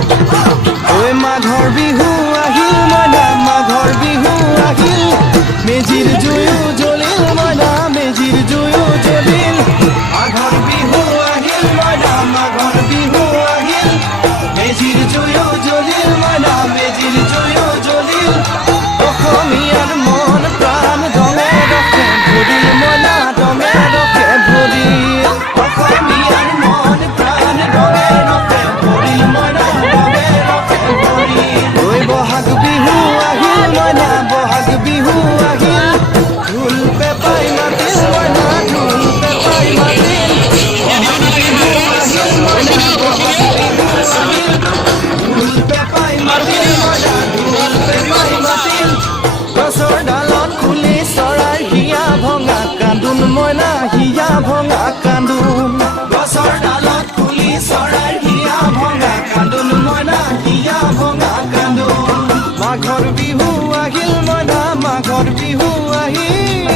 ঐ মাঘৰ বিহু আহিল মইনা মাঘৰ বিহু আহিল মেজিৰ জুয়ো জ্বলিল মইনা মেজিৰ জুয়ো জ্বলিল মাঘৰ বিহু আহিল মইনা মাঘৰ বিহু আহিল মেজিৰ জুয়ো জ্বলিল মইনা মেজিৰ জুয়ো জ্বলিল অসমীয়াৰ মন প্ৰাণ দমে ৰখে ভৰিল মইনা দমে ৰখে ভৰিল অসমীয়াৰ মন প্ৰাণ দমে ৰখে ভৰিল মইনা দমে ৰখে ভৰিল ঐ বহাগ বিহু আহিল মইনা বহাগ বিহু আহিল ঢোল পেপাই মাতিল মইনা ঢোল পেপাই মাতিল বহাগ বিহু আহিল মইনা বহাগ বিহু আহিল ঢোল পেপাই মাতিল মইনা ঢোল পেপাই মাতিল গছৰ ডালত খুলি চৰাইৰ হিয়া ভঙা কান্দোন মইনা হিয়া ভঙা কান্দোন গছৰ ডালত খুলি চৰাইৰ হিয়া ভঙা কান্দোন মইনা হিয়া ভঙা কান্দোন মাঘৰ বিহু আহিল মইনা মাঘৰ বিহু আহিল